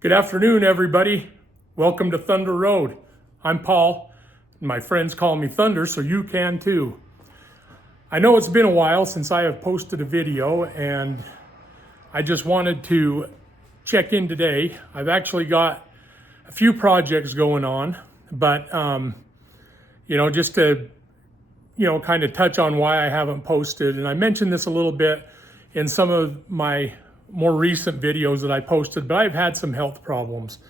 Good afternoon, everybody. Welcome to Thunder Road. I'm Paul. My friends call me Thunder, so you can too. I know it's been a while since I have posted a video, and I just wanted to check in today. I've actually got a few projects going on, but just to kind of touch on why I haven't posted. And I mentioned this a little bit in some of my more recent videos that I posted, but I've had some health problems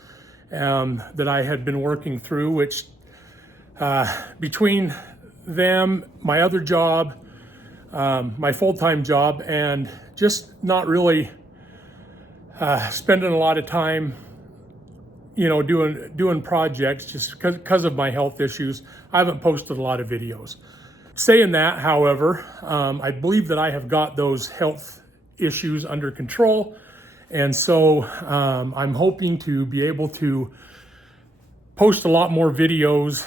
that I had been working through, which between them, my other job, my full-time job, and just not really spending a lot of time doing projects just because of my health issues, I haven't posted a lot of videos. Saying that, however, I believe that I have got those health issues under control, and so I'm hoping to be able to post a lot more videos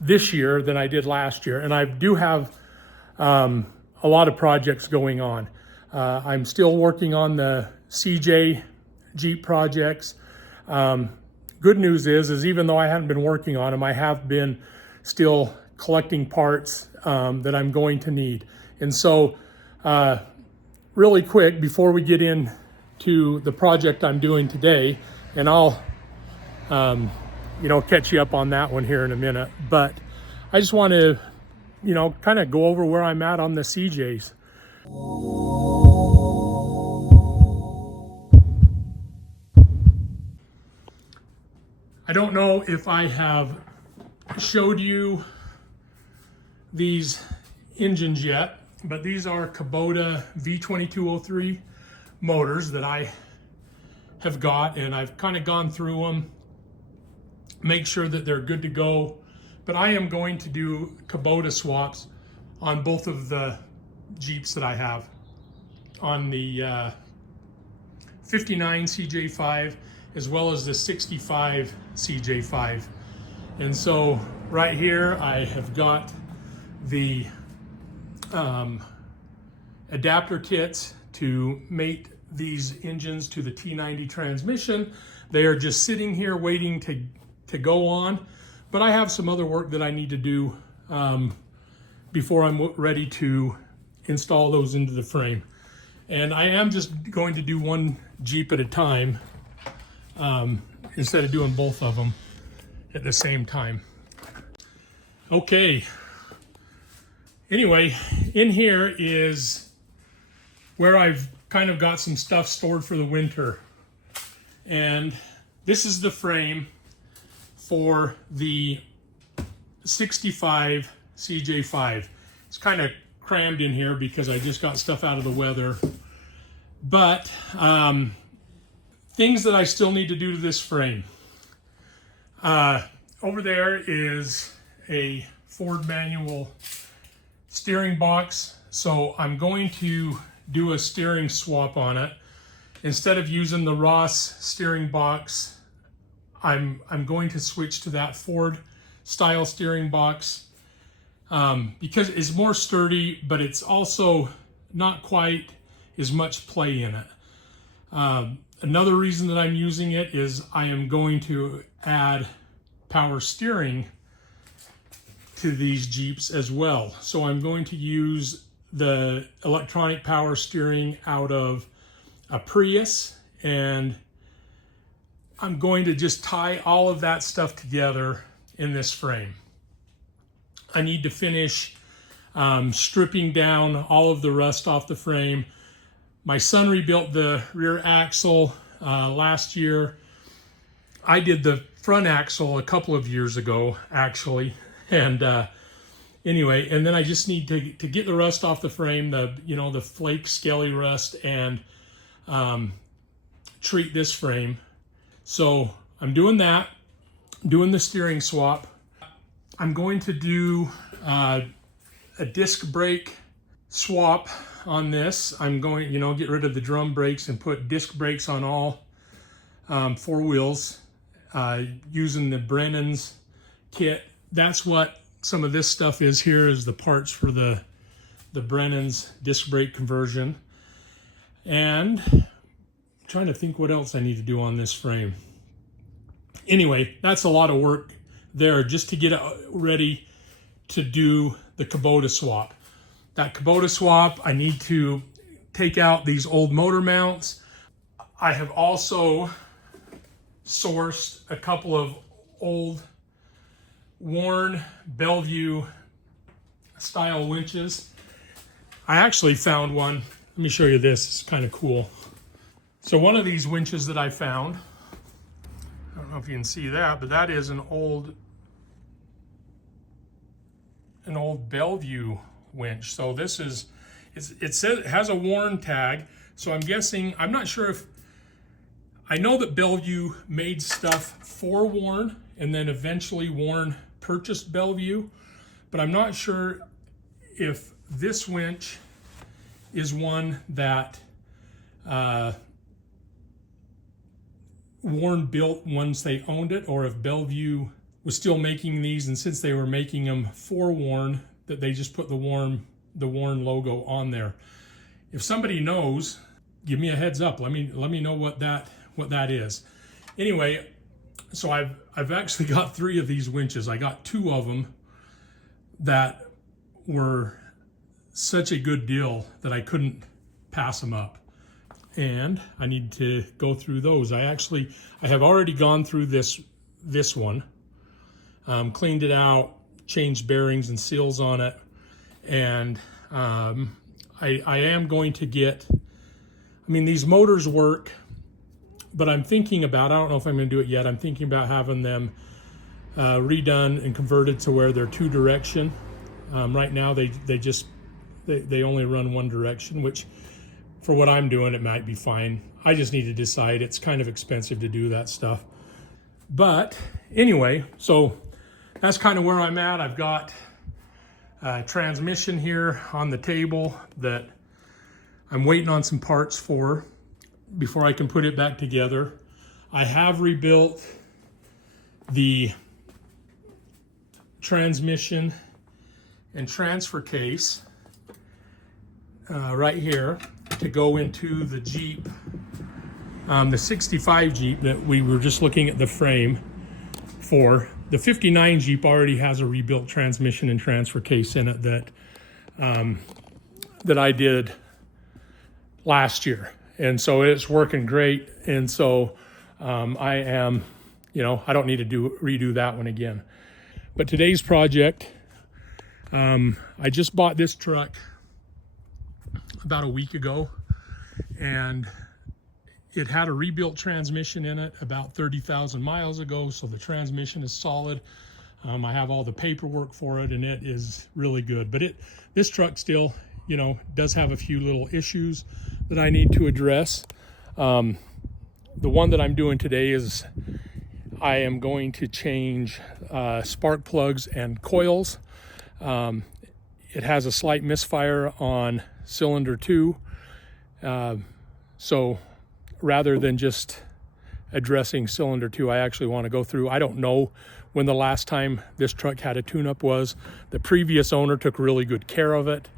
this year than I did last year. And I do have a lot of projects going on. I'm still working on the CJ Jeep projects. Good news is even though I haven't been working on them, I have been still collecting parts that I'm going to need. And so really quick, before we get into the project I'm doing today, and I'll catch you up on that one here in a minute, but I just want to kind of go over where I'm at on the CJs. I don't know if I have showed you these engines yet, but these are Kubota V2203 motors that I have got, and I've kind of gone through them, make sure that they're good to go. But I am going to do Kubota swaps on both of the Jeeps that I have, on the 59 CJ5 as well as the 65 CJ5. And so right here I have got the adapter kits to mate these engines to the T90 transmission. They are just sitting here waiting to go on, but I have some other work that I need to do before I'm ready to install those into the frame. And I am just going to do one Jeep at a time instead of doing both of them at the same time. Okay. Anyway, in here is where I've kind of got some stuff stored for the winter. And this is the frame for the 65 CJ5. It's kind of crammed in here because I just got stuff out of the weather. But things that I still need to do to this frame. Over there is a Ford manual steering box, so I'm going to do a steering swap on it. Instead of using the Ross steering box, I'm going to switch to that Ford style steering box because it's more sturdy, but it's also not quite as much play in it. Another reason that I'm using it is I am going to add power steering to these Jeeps as well. So I'm going to use the electronic power steering out of a Prius, and I'm going to just tie all of that stuff together in this frame. I need to finish stripping down all of the rust off the frame. My son rebuilt the rear axle last year. I did the front axle a couple of years ago, actually. And anyway, and then I just need to get the rust off the frame, the flake, scaly rust, and treat this frame. So I'm doing that, doing the steering swap. I'm going to do a disc brake swap on this. I'm going, get rid of the drum brakes and put disc brakes on all four wheels using the Brennan's kit. That's what some of this stuff is here, is the parts for the Brennan's disc brake conversion. And I'm trying to think what else I need to do on this frame. Anyway, that's a lot of work there just to get it ready to do the Kubota swap. That Kubota swap, I need to take out these old motor mounts. I have also sourced a couple of old worn Bellevue style winches. I actually found one. Let me show you this. It's kind of cool. So one of these winches that I found, I don't know if you can see that, but that is an old Bellevue winch. So this is, it says it has a Warn tag. So I'm guessing, I'm not sure if, I know that Bellevue made stuff for Warn, and then eventually Warn purchased Bellevue, but I'm not sure if this winch is one that Warn built once they owned it, or if Bellevue was still making these, and since they were making them for Warn, that they just put the Warn logo on there. If somebody knows, give me a heads up. Let me know what that is. Anyway, so I've actually got 3 of these winches. I got 2 of them that were such a good deal that I couldn't pass them up. And I need to go through those. I have already gone through this one, cleaned it out, changed bearings and seals on it, and I am going to get, I mean, these motors work, but I'm thinking about, I don't know if I'm going to do it yet, I'm thinking about having them redone and converted to where they're 2-direction. Right now they only run 1 direction, which for what I'm doing, it might be fine. I just need to decide. It's kind of expensive to do that stuff. But anyway, so that's kind of where I'm at. I've got a transmission here on the table that I'm waiting on some parts for before I can put it back together. I have rebuilt the transmission and transfer case right here to go into the Jeep, the 65 Jeep that we were just looking at the frame for. The 59 Jeep already has a rebuilt transmission and transfer case in it that I did last year, and so it's working great. And so I am, I don't need to redo that one again. But today's project, I just bought this truck about a week ago, and it had a rebuilt transmission in it about 30,000 miles ago, so the transmission is solid. I have all the paperwork for it, and it is really good. But this truck still, does have a few little issues that I need to address. The one that I'm doing today is I am going to change spark plugs and coils. It has a slight misfire on cylinder 2. So rather than just addressing cylinder 2, I actually want to go through. I don't know when the last time this truck had a tune-up was. The previous owner took really good care of it.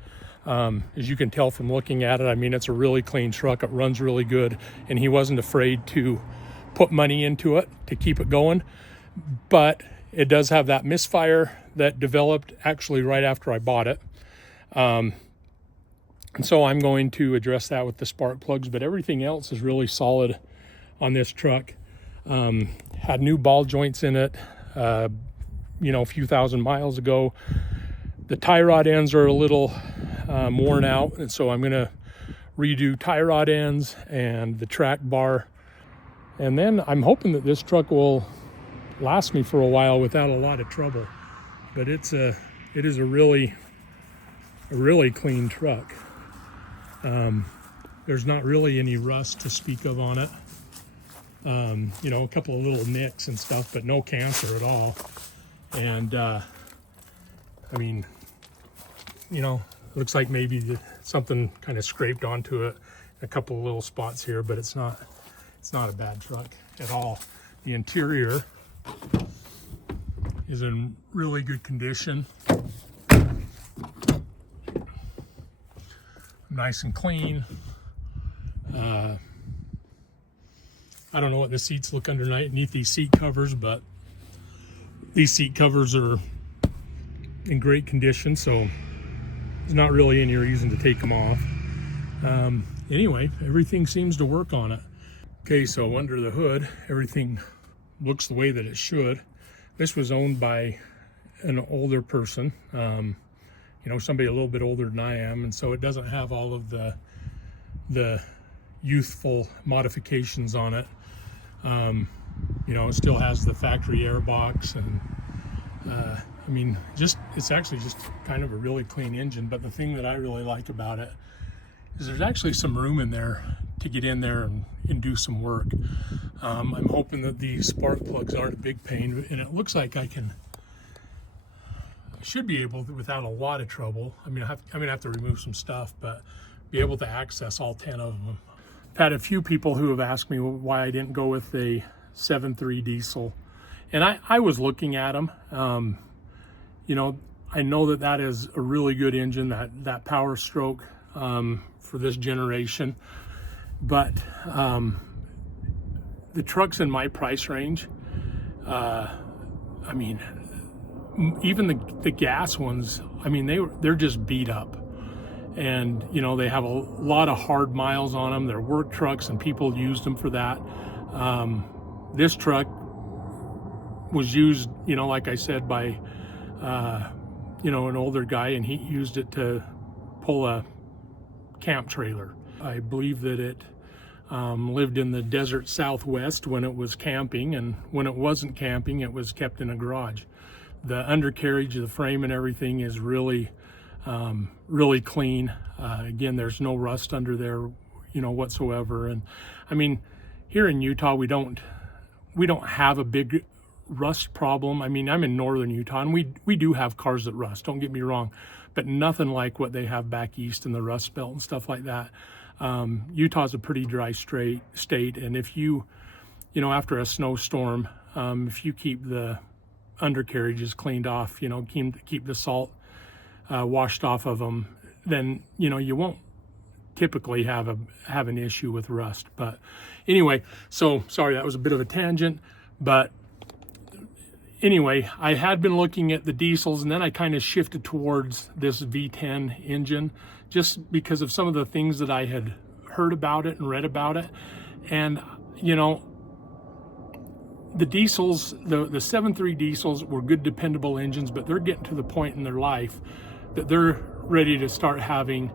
As you can tell from looking at it, I mean, it's a really clean truck. It runs really good, and he wasn't afraid to put money into it to keep it going. But it does have that misfire that developed actually right after I bought it. And so I'm going to address that with the spark plugs, but everything else is really solid on this truck. Had new ball joints in it, a few thousand miles ago. The tie rod ends are a little worn out, and so I'm gonna redo tie rod ends and the track bar. And then I'm hoping that this truck will last me for a while without a lot of trouble. But it is a really clean truck. There's not really any rust to speak of on it. A couple of little nicks and stuff, but no cancer at all. And looks like maybe something kind of scraped onto it, a couple of little spots here, but it's not a bad truck at all. The interior is in really good condition. Nice and clean. I don't know what the seats look underneath these seat covers, but these seat covers are in great condition, so there's not really any reason to take them off. Anyway, everything seems to work on it. Okay, so under the hood, everything looks the way that it should. This was owned by an older person, you know, somebody a little bit older than I am, and so it doesn't have all of the youthful modifications on it. You know, it still has the factory air box, and I mean, it's actually just kind of a really clean engine. But the thing that I really like about it is there's actually some room in there to get in there and do some work. I'm hoping that these spark plugs aren't a big pain, and it looks like I should be able to, without a lot of trouble. I'm gonna have to remove some stuff, but be able to access all 10 of them. I've had a few people who have asked me why I didn't go with a 7.3 diesel, and I was looking at them. You know, I know that is a really good engine, that power stroke for this generation, but the trucks in my price range, I mean, even the gas ones, I mean, they're just beat up, and you know, they have a lot of hard miles on them. They're work trucks, and people used them for that. This truck was used, you know, like I said, by you know, an older guy, and he used it to pull a camp trailer. I believe that it lived in the desert Southwest when it was camping, and when it wasn't camping, it was kept in a garage. The undercarriage of the frame and everything is really really clean. Again, there's no rust under there, you know, whatsoever. And I mean, here in Utah, we don't have a big rust problem. I mean, I'm in northern Utah, and we do have cars that rust, don't get me wrong, but nothing like what they have back east in the Rust Belt and stuff like that. Utah's a pretty dry state, and if you know, after a snowstorm, if you keep the undercarriages cleaned off, you know, keep the salt washed off of them, then, you know, you won't typically have an issue with rust. But anyway, so sorry, that was a bit of a tangent, but anyway, I had been looking at the diesels, and then I kind of shifted towards this V10 engine just because of some of the things that I had heard about it and read about it. And you know, the diesels, the 7.3 diesels were good, dependable engines, but they're getting to the point in their life that they're ready to start having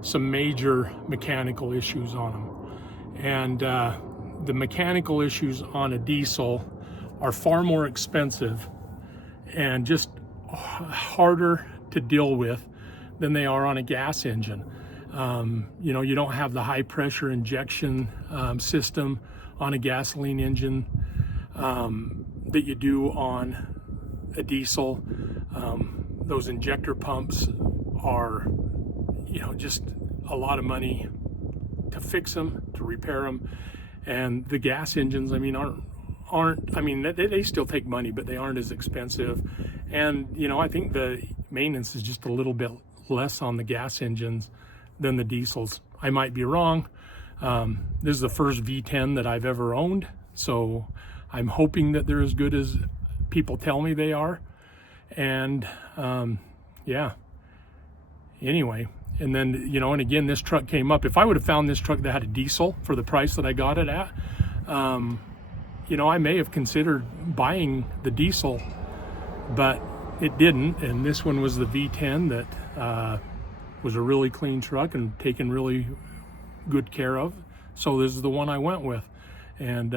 some major mechanical issues on them. And the mechanical issues on a diesel are far more expensive and just harder to deal with than they are on a gas engine. You know, you don't have the high pressure injection system on a gasoline engine that you do on a diesel. Those injector pumps are, you know, just a lot of money to fix them, to repair them. And the gas engines, I mean, aren't I mean, they still take money, but they aren't as expensive. And you know, I think the maintenance is just a little bit less on the gas engines than the diesels. I might be wrong. This is the first V10 that I've ever owned, so I'm hoping that they're as good as people tell me they are. And yeah, anyway, and then, you know, and again, this truck came up. If I would have found this truck that had a diesel for the price that I got it at, you know, I may have considered buying the diesel, but it didn't. And this one was the V10 that was a really clean truck and taken really good care of. So this is the one I went with. And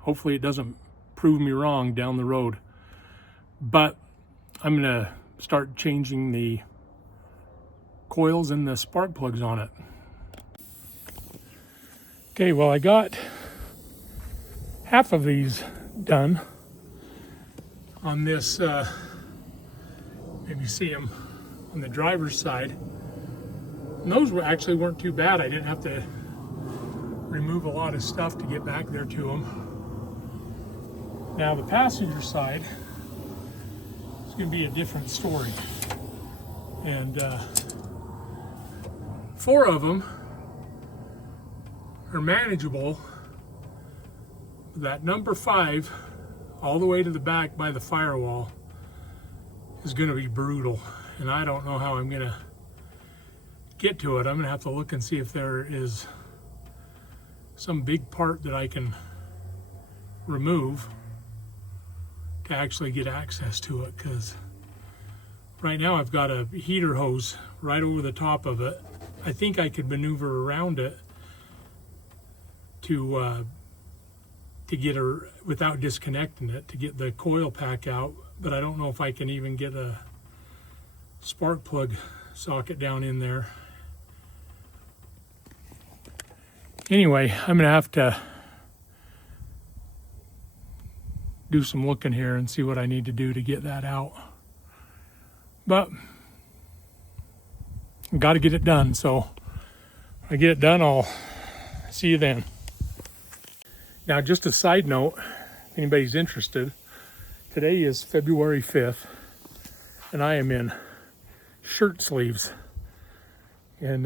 hopefully it doesn't prove me wrong down the road. But I'm gonna start changing the coils and the spark plugs on it. Okay, well, I got half of these done on this, maybe you see them on the driver's side. And those actually weren't too bad. I didn't have to remove a lot of stuff to get back there to them. Now the passenger side is going to be a different story. And 4 of them are manageable, that number 5 all the way to the back by the firewall is going to be brutal, and I don't know how I'm going to get to it. I'm going to have to look and see if there is some big part that I can remove to actually get access to it, because right now I've got a heater hose right over the top of it. I think I could maneuver around it to get her without disconnecting it, to get the coil pack out, but I don't know if I can even get a spark plug socket down in there. Anyway, I'm gonna have to do some looking here and see what I need to do to get that out. But I've got to get it done, so when I get it done, I'll see you then. Now, just a side note, if anybody's interested, today is February 5th, and I am in shirt sleeves. In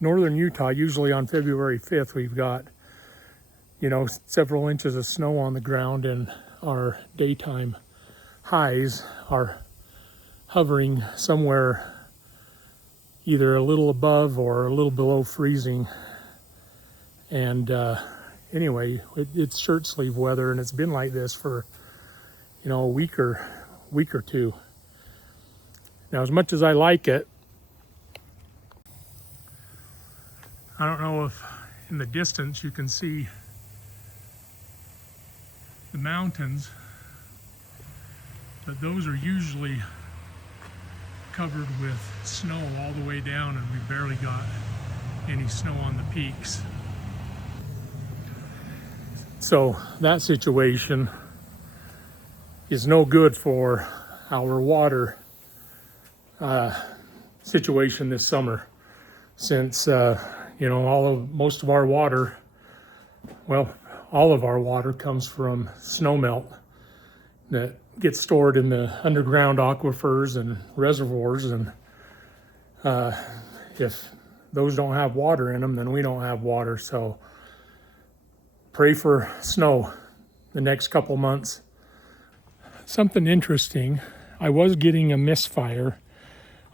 northern Utah, usually on February 5th, we've got, you know, several inches of snow on the ground, and our daytime highs are hovering somewhere either a little above or a little below freezing. And anyway, it's shirt sleeve weather, and it's been like this for, you know, a week or two. Now, as much as I like it, I don't know if in the distance you can see the mountains, but those are usually covered with snow all the way down, and we barely got any snow on the peaks. So that situation is no good for our water situation this summer, since you know, most of our water, well, all of our water comes from snow melt that gets stored in the underground aquifers and reservoirs, and if those don't have water in them, then we don't have water. So pray for snow the next couple months. Something interesting, I was getting a misfire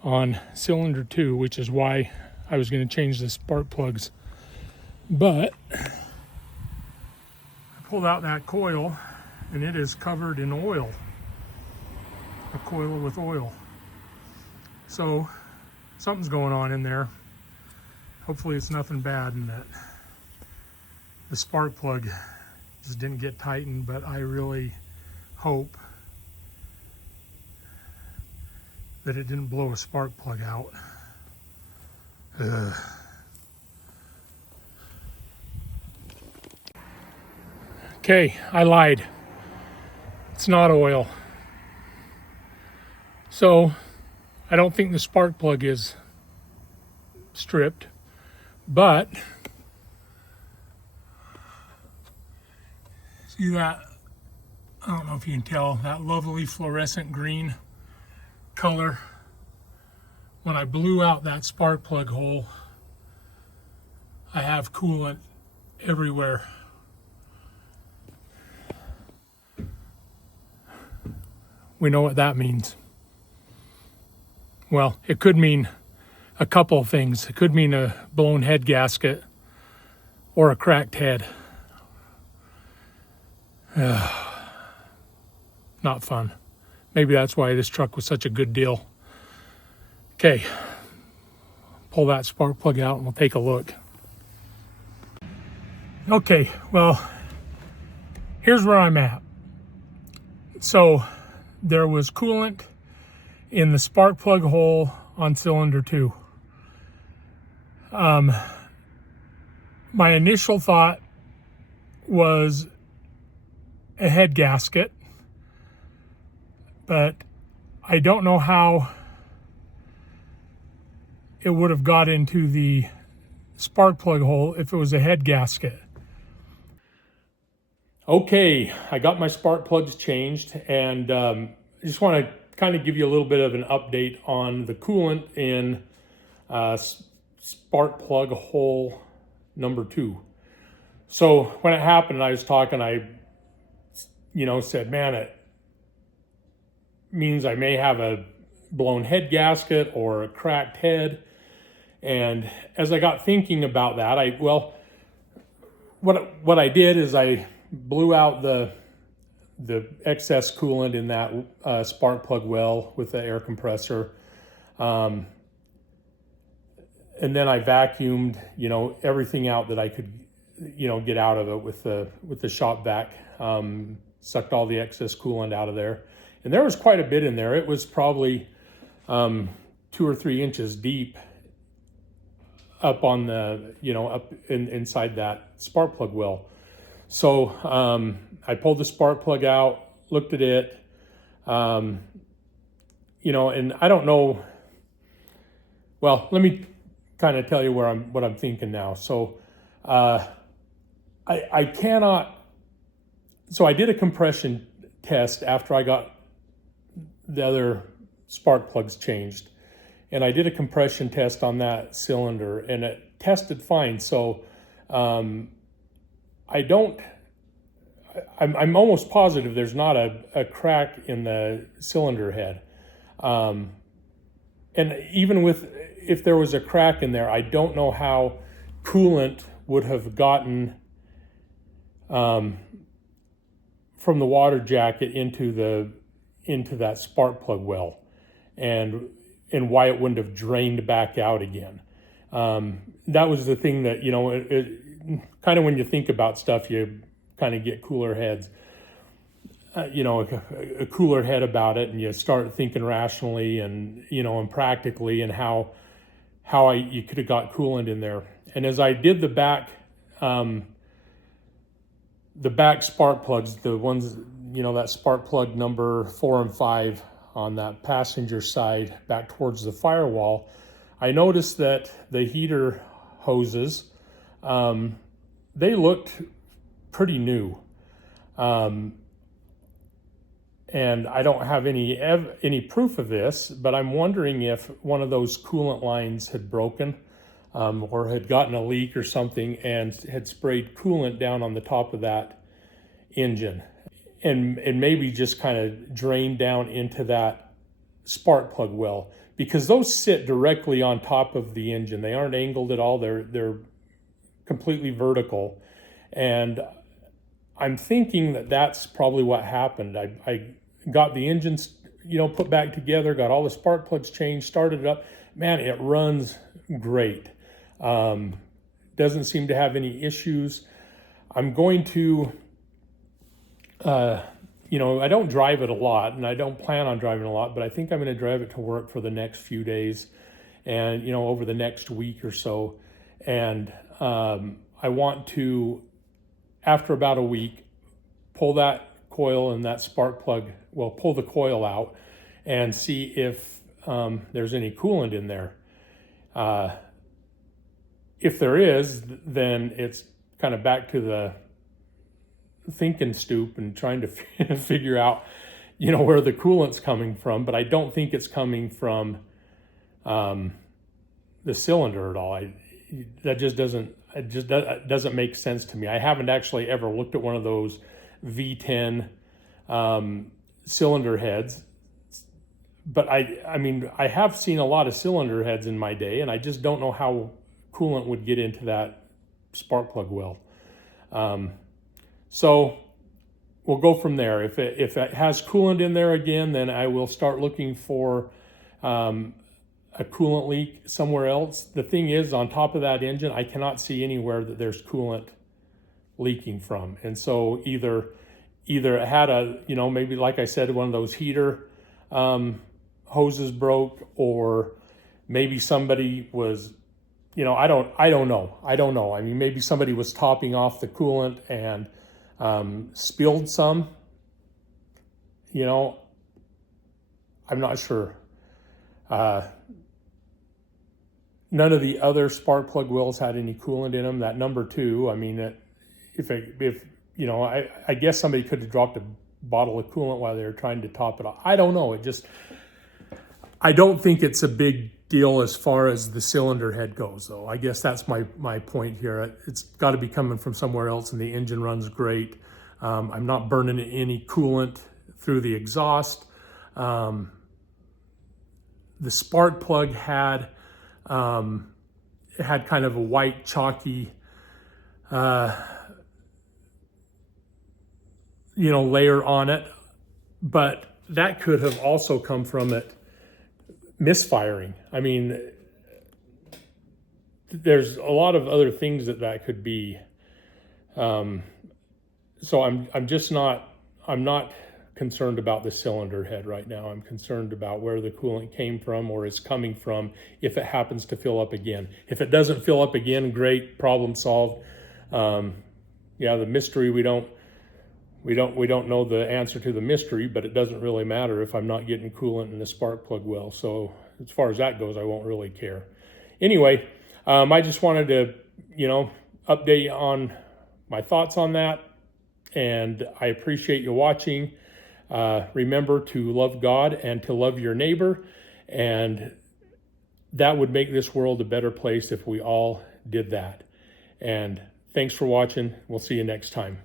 on cylinder 2, which is why I was going to change the spark plugs, but I pulled out that coil and it is covered in oil, a coil with oil. So something's going on in there. Hopefully it's nothing bad, and that the spark plug just didn't get tightened, but I really hope that it didn't blow a spark plug out. Okay, I lied. It's not oil. So I don't think the spark plug is stripped, but see that, I don't know if you can tell, that lovely fluorescent green color. When I blew out that spark plug hole, I have coolant everywhere. We know what that means. Well, it could mean a couple of things. It could mean a blown head gasket or a cracked head. Not fun. Maybe that's why this truck was such a good deal. Okay, pull that spark plug out and we'll take a look. Okay, well, here's where I'm at. So there was coolant in the spark plug hole on cylinder 2. My initial thought was a head gasket, but I don't know how it would have got into the spark plug hole if it was a head gasket. Okay, I got my spark plugs changed, and I just want to kind of give you a little bit of an update on the coolant in spark plug hole number 2. So when it happened, I was talking, I, said, man, it means I may have a blown head gasket or a cracked head. And as I got thinking about that, what I did is I blew out the excess coolant in that spark plug well with the air compressor. And then I vacuumed, everything out that I could, get out of it with the shop vac. Sucked all the excess coolant out of there. And there was quite a bit in there. It was probably 2 or 3 inches deep up on the, up inside that spark plug well. So I pulled the spark plug out, looked at it, and I don't know. Well, let me kind of tell you what I'm thinking now. So I cannot. So I did a compression test after I got the other spark plugs changed, and I did a compression test on that cylinder, and it tested fine. So I'm almost positive there's not a crack in the cylinder head. And even if there was a crack in there, I don't know how coolant would have gotten from the water jacket into that spark plug well, and why it wouldn't have drained back out again. That was the thing that, kind of when you think about stuff, you kind of get cooler heads, a cooler head about it, and you start thinking rationally and, and practically, and how you could have got coolant in there. And as I did the back spark plugs, the ones, that spark plug number 4 and 5 on that passenger side back towards the firewall, I noticed that the heater hoses, they looked pretty new. And I don't have any proof of this, but I'm wondering if one of those coolant lines had broken, or had gotten a leak or something and had sprayed coolant down on the top of that engine, and maybe just kind of drained down into that spark plug well, because those sit directly on top of the engine. They aren't angled at all. They're completely vertical. And I'm thinking that that's probably what happened. I got the engines, put back together, got all the spark plugs changed, started it up. Man, it runs great. Doesn't seem to have any issues. I'm going to, I don't drive it a lot, and I don't plan on driving a lot, but I think I'm going to drive it to work for the next few days, and, over the next week or so. And I want to, after about a week, pull that coil and that spark plug, pull the coil out and see if there's any coolant in there. If there is, then it's kind of back to the thinking stoop and trying to figure out, where the coolant's coming from. But I don't think it's coming from the cylinder at all. That just doesn't make sense to me. I haven't actually ever looked at one of those V10 cylinder heads, but I have seen a lot of cylinder heads in my day, and I just don't know how coolant would get into that spark plug well. So we'll go from there. If it has coolant in there again, then I will start looking for a coolant leak somewhere else. The thing is, on top of that engine, I cannot see anywhere that there's coolant leaking from. And so either it had maybe, like I said, one of those heater hoses broke, or maybe somebody was, I don't know. I mean, maybe somebody was topping off the coolant and spilled some, I'm not sure. None of the other spark plug wells had any coolant in them. That number 2, I mean, I guess somebody could have dropped a bottle of coolant while they were trying to top it off. I don't know. I don't think it's a big deal as far as the cylinder head goes, though. I guess that's my point here. It's got to be coming from somewhere else, and the engine runs great. I'm not burning any coolant through the exhaust. The spark plug had kind of a white chalky layer on it, but that could have also come from it misfiring. I mean, there's a lot of other things that could be. So I'm not concerned about the cylinder head right now. I'm concerned about where the coolant came from or is coming from if it happens to fill up again. If it doesn't fill up again, great, problem solved. Yeah, the mystery, we don't know the answer to the mystery, but it doesn't really matter if I'm not getting coolant in the spark plug well. So as far as that goes, I won't really care. Anyway, I just wanted to, update you on my thoughts on that. And I appreciate you watching. Remember to love God and to love your neighbor. And that would make this world a better place if we all did that. And thanks for watching. We'll see you next time.